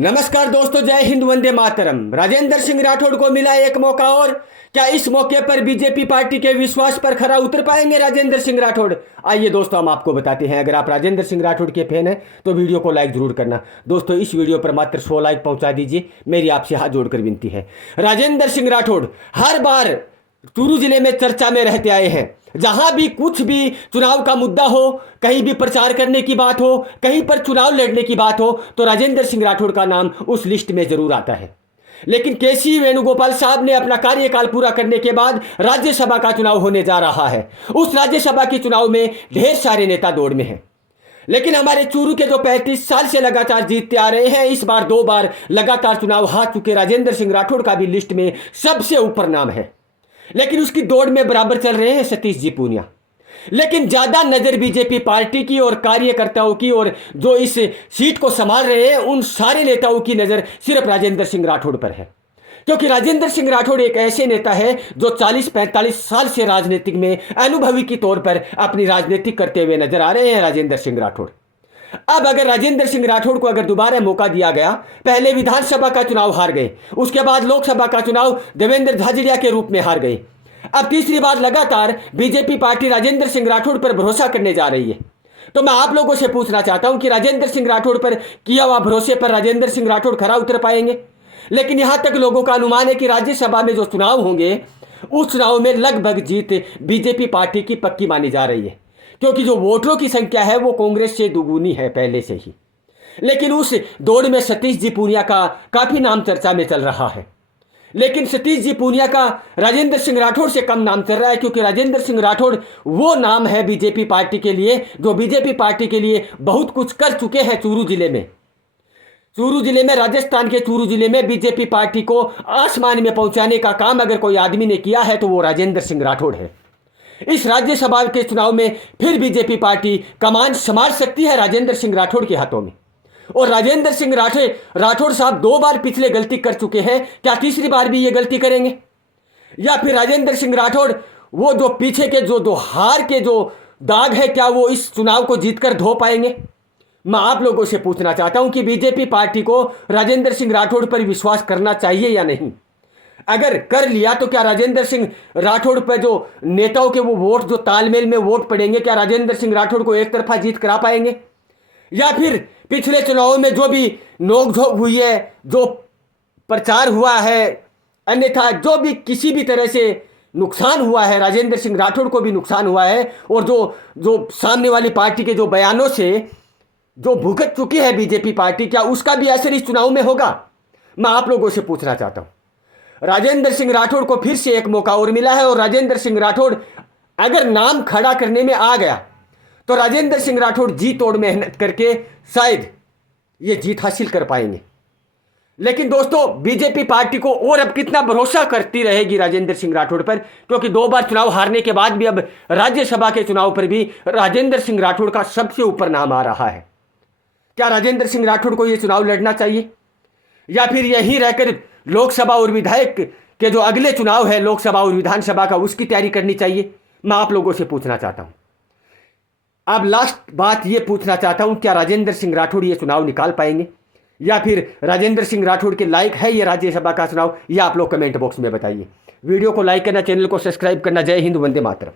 नमस्कार दोस्तों, जय हिंद, वंदे मातरम। राजेंद्र सिंह राठौड़ को मिला एक मौका और। क्या इस मौके पर बीजेपी पार्टी के विश्वास पर खरा उतर पाएंगे राजेंद्र सिंह राठौड़? आइए दोस्तों, हम आपको बताते हैं। अगर आप राजेंद्र सिंह राठौड़ के फैन हैं तो वीडियो को लाइक जरूर करना। दोस्तों, इस वीडियो पर मात्र 100 लाइक पहुंचा दीजिए, मेरी आपसे हाथ जोड़कर विनती है। राजेंद्र सिंह राठौड़ हर बार चूरू जिले में चर्चा में रहते आए हैं। जहां भी कुछ भी चुनाव का मुद्दा हो, कहीं भी प्रचार करने की बात हो, कहीं पर चुनाव लड़ने की बात हो, तो राजेंद्र सिंह राठौड़ का नाम उस लिस्ट में जरूर आता है। लेकिन केसी वेणुगोपाल साहब ने अपना कार्यकाल पूरा करने के बाद राज्यसभा का चुनाव होने जा रहा है। उस राज्यसभा के चुनाव में ढेर सारे नेता दौड़ में हैं। लेकिन हमारे चूरू के जो 35 साल से लगातार जीतते आ रहे हैं, इस बार 2 बार लगातार चुनाव हार चुके राजेंद्र सिंह राठौड़ का भी लिस्ट में सबसे ऊपर नाम है। लेकिन उसकी दौड़ में बराबर चल रहे हैं सतीश जी पूनिया। लेकिन ज्यादा नजर बीजेपी पार्टी की और कार्यकर्ताओं की, और जो इस सीट को संभाल रहे हैं उन सारे नेताओं की नजर सिर्फ राजेंद्र सिंह राठौड़ पर है। क्योंकि राजेंद्र सिंह राठौड़ एक ऐसे नेता है जो 40-45 साल से राजनीतिक में अनुभवी के तौर पर अपनी राजनीति करते हुए नजर आ रहे हैं राजेंद्र सिंह राठौड़। अब अगर राजेंद्र सिंह राठौड़ को अगर दोबारा मौका दिया गया, पहले विधानसभा का चुनाव हार गए, उसके बाद लोकसभा का चुनाव देवेंद्र झाझड़िया के रूप में हार गए, अब तीसरी बार लगातार बीजेपी पार्टी राजेंद्र सिंह राठौड़ पर भरोसा करने जा रही है। तो मैं आप लोगों से पूछना चाहता हूं कि राजेंद्र सिंह राठौड़ पर किया हुआ भरोसे पर राजेंद्र सिंह राठौड़ खरा उतर पाएंगे? लेकिन यहां तक लोगों का अनुमान है कि राज्यसभा में जो चुनाव होंगे, उस चुनाव में लगभग जीत बीजेपी पार्टी की पक्की मानी जा रही है। क्योंकि जो वोटरों की संख्या है वो कांग्रेस से दुगुनी है पहले से ही। लेकिन उस दौड़ में सतीश जी पूनिया का काफी नाम चर्चा में चल रहा है। लेकिन सतीश जी पूनिया का राजेंद्र सिंह राठौड़ से कम नाम चल रहा है, क्योंकि राजेंद्र सिंह राठौड़ वो नाम है बीजेपी पार्टी के लिए जो बीजेपी पार्टी के लिए बहुत कुछ कर चुके हैं। चूरू जिले में, राजस्थान के चूरू जिले में बीजेपी पार्टी को आसमान में पहुंचाने का काम अगर कोई आदमी ने किया है तो वो राजेंद्र सिंह राठौड़ है। इस राज्यसभा के चुनाव में फिर बीजेपी पार्टी कमान संभाल सकती है राजेंद्र सिंह राठौड़ के हाथों में। और राजेंद्र सिंह राठौड़ साहब 2 बार पिछले गलती कर चुके हैं, क्या तीसरी बार भी ये गलती करेंगे? या फिर राजेंद्र सिंह राठौड़ वो जो पीछे के जो हार के जो दाग है, क्या वो इस चुनाव को जीतकर धो पाएंगे? मैं आप लोगों से पूछना चाहता हूं कि बीजेपी पार्टी को राजेंद्र सिंह राठौड़ पर विश्वास करना चाहिए या नहीं? अगर कर लिया तो क्या राजेंद्र सिंह राठौड़ पर जो नेताओं के वो वोट, जो तालमेल में वोट पड़ेंगे, क्या राजेंद्र सिंह राठौड़ को एक तरफा जीत करा पाएंगे? या फिर पिछले चुनावों में जो भी नोकझोंक हुई है, जो प्रचार हुआ है, अन्यथा जो भी किसी भी तरह से नुकसान हुआ है, राजेंद्र सिंह राठौड़ को भी नुकसान हुआ है, और जो सामने वाली पार्टी के जो बयानों से जो भुगत चुकी है बीजेपी पार्टी, क्या उसका भी असर इस चुनाव में होगा? मैं आप लोगों से पूछना चाहता हूं। राजेंद्र सिंह राठौड़ को फिर से एक मौका और मिला है, और राजेंद्र सिंह राठौड़ अगर नाम खड़ा करने में आ गया तो राजेंद्र सिंह राठौड़ जी तोड़ मेहनत करके शायद ये जीत हासिल कर पाएंगे। लेकिन दोस्तों, बीजेपी पार्टी को और अब कितना भरोसा करती रहेगी राजेंद्र सिंह राठौड़ पर? क्योंकि 2 बार चुनाव हारने के बाद भी अब राज्यसभा के चुनाव पर भी राजेंद्र सिंह राठौड़ का सबसे ऊपर नाम आ रहा है। क्या राजेंद्र सिंह राठौड़ को यह चुनाव लड़ना चाहिए, या फिर यहीं रहकर लोकसभा और विधायक के जो अगले चुनाव है, लोकसभा और विधानसभा का, उसकी तैयारी करनी चाहिए? मैं आप लोगों से पूछना चाहता हूं। अब लास्ट बात ये पूछना चाहता हूं, क्या राजेंद्र सिंह राठौड़ ये चुनाव निकाल पाएंगे, या फिर राजेंद्र सिंह राठौड़ के लायक है ये राज्यसभा का चुनाव? ये आप लोग कमेंट बॉक्स में बताइए। वीडियो को लाइक करना, चैनल को सब्सक्राइब करना। जय हिंद, वंदे मातरम।